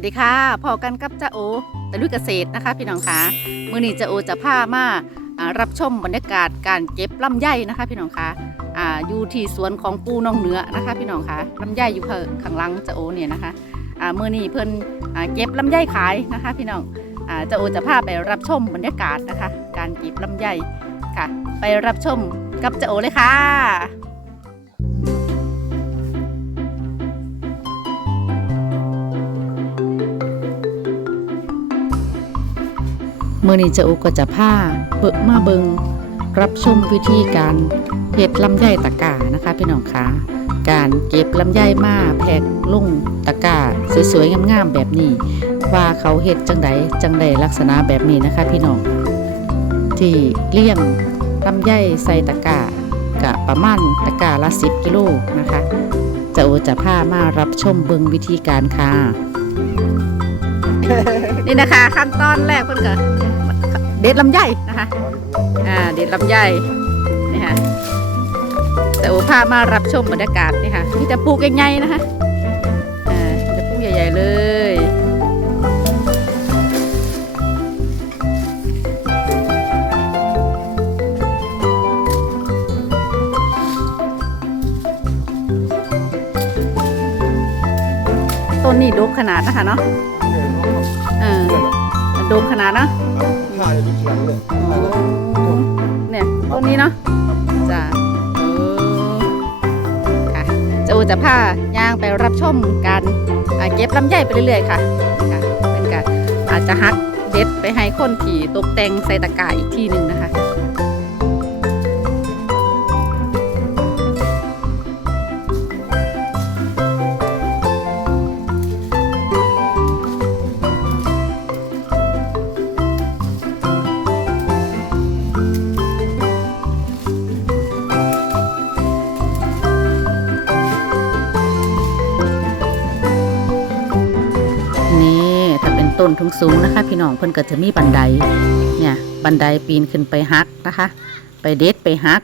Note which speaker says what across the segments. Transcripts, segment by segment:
Speaker 1: สวัสดีค่ะพอกันกับจ้าโอแต่ลุยเกษตรนะคะ พี่น้องคะมือนี้จ้าโอจะพามารับชมบรรยากาศการเก็บลำไยนะคะ พี่น้องคะอ่าอยู่ที่สวนของปูน้องเหนือนะคะ พี่น้องคะลำไยอยู่ข้างหลังจ้าโอเนี่ยนะคะอ่ามือนี้เพิ่นเก็บลำไยขายนะคะ พี่น้องอ่าจ้าโอจะพาไปรับชมบรรยากาศนะคะ การเก็บลำไยค่ะ ไปรับชมกับจ้าโอเลยค่ะ มื่อนี้จะอุก็จะผ้าเบิกมาเบิงรับชมวิธีการเฮ็ดลำไยตะกร้านะคะพี่น้องคะการเก็บลำไยมาแพกลุ่งตะกร้าสวยๆงามๆแบบนี้ ว่าเขาเฮ็ดจังใดจังใดลักษณะแบบนี้นะคะ พี่น้องที่เลี้ยงลำไยใส่ตะกร้ากะประมาณตะกร้าละ10กิโลนะคะจะโอจะผ้ามารับชมเบิงวิธีการค่ะนี่นะคะขั้นตอนแรกเพิ่นก็ เด็ดลำไยนะคะ อ่า เด็ดลำไยนี่ค่ะแต่โอพามารับชมบรรยากาศนี่ค่ะมีแต่ปลูกใหญ่ๆนะคะ อ่ามีแต่ปลูกใหญ่ๆเลยต้นนี้ดกขนาดนะคะเนาะ เออ ดกขนาดนะ
Speaker 2: ผ้าจะทุกหลังเลย
Speaker 1: เนี่ยต้นนี้เนาะจ้ะเออค่ะจะอูจะพาย่างไปรับชมการเก็บลำไยไปเรื่อยๆค่ะค่ะเป็นการอาจจะฮักเด็ดไปให้คนที่ตกแต่งใส่ตะกร้าอีกทีหนึ่งนะคะ ต้นทุงสูงนะคะ พี่น้องเพิ่นก็จะมีบันได เนี่ย บันไดปีนขึ้นไปฮักนะคะ ไปเด็ดไปฮัก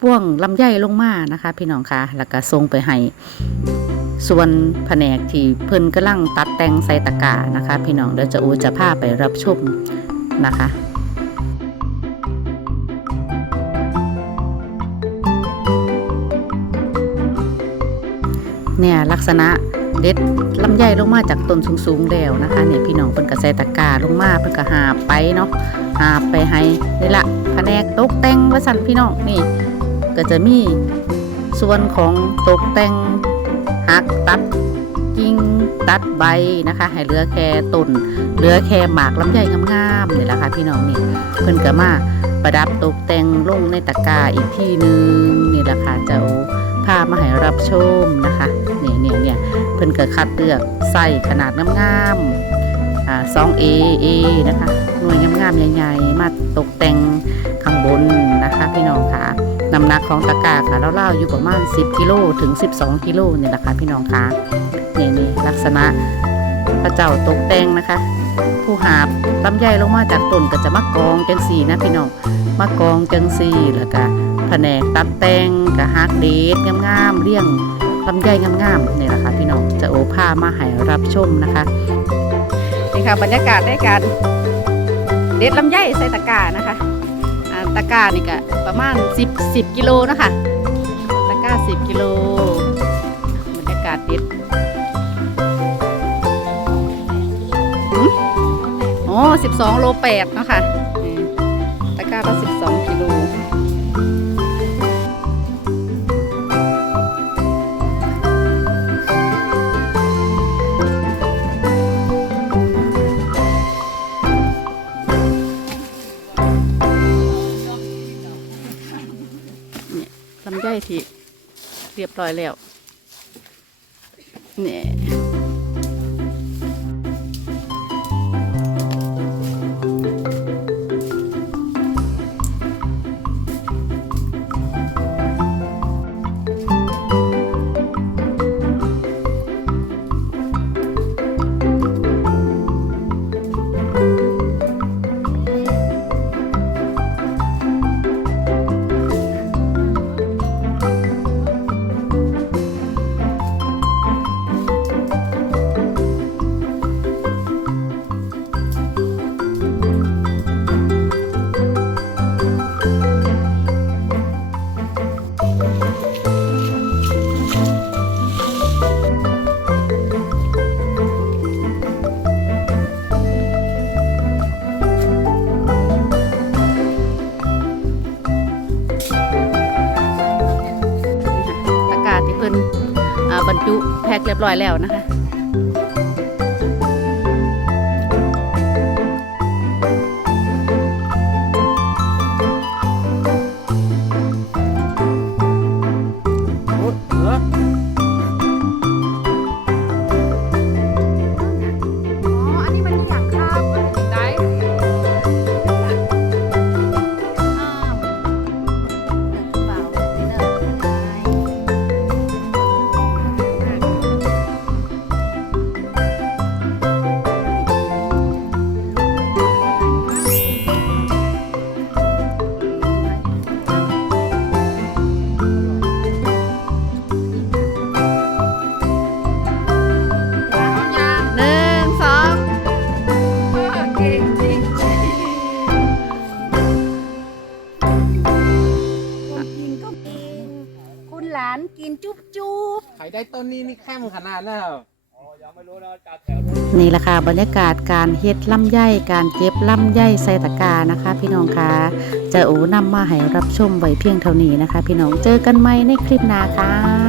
Speaker 1: พ่วงลำไยลงมานะคะ พี่น้องคะแล้วก็ส่งไปให้ส่วนแผนกที่เพิ่นกำลังตัดแต่งใส่ตะกร้านะคะ พี่น้องเดี๋ยวจะอูจะพาไปรับชมนะคะเนี่ยลักษณะ เด็ดลำไยลงมาจากต้นสูงๆแล้วนะคะเนี่ยพี่น้องเพิ่นก็ใส่ตะกาลงมาเพิ่นก็หาบไปเนาะหาบไปให้นี่ละแผนกตกแต่งว่าสั่นพี่น้องนี่ ก็จะมีส่วนของตกแต่งหักตัดกิ่งตัดใบนะคะ ให้เหลือแค่ต้นเหลือแค่หมากลำไยงามๆนี่แหละค่ะพี่น้องนี่เพิ่นก็มาประดับตกแต่งลงในตะกร้าอีกที่หนึ่งนี่แหละค่ะเจ้าพามาให้รับชมนะคะเนี่ยเนี่ยเนี่ย เพิ่นก็คัดเลือกใส่ขนาดงามๆอ่า 2A A นะคะหน่วยงามๆใหญ่ๆ มาตกแต่งข้างบนนะคะ พี่น้องค่ะน้ำหนักของตะกร้าค่ะเล่าๆอยู่ประมาณ 10 กิโลถึง 12 กิโลนี่แหละค่ะพี่น้องค่ะนี่นี่ลักษณะพระเจ้าตกแต่งนะคะ ผู้หาบลำไยลงมาจากต้นก็จะมากองจังสีนะพี่น้องมากองจังสีแล้วก็แผนกตัดแต่งกับฮักเดทงามๆเรียง ลำไยงามๆนี่แหละค่ะพี่น้องจะโอผ้ามาให้รับชมนะคะนี่ค่ะบรรยากาศได้การเด็ดลำไยใส่ตะกร้านะคะอ่าตะกร้านี่ก็ประมาณ 10 10กิโลนะคะตะกร้า 10 กิโลบรรยากาศเด็ดหืมโอ้12 โล8นะคะ ที่เรียบร้อยแล้วเนี่ย ยุแพ็คเรียบร้อยแล้วนะคะ
Speaker 3: จุ๊บจุ๊บ
Speaker 2: ไข่ได้ต้นนี้นี่แค่มขนาดแล้ว
Speaker 1: นี่แหละค่ะบรรยากาศการเฮ็ดลำไยการเก็บลำไยใส่ตะกร้านะคะ พี่น้องคะจะโอนำมาให้รับชมไว้เพียงเท่านี้นะคะ พี่น้องเจอกันใหม่ในคลิปหน้าค่ะ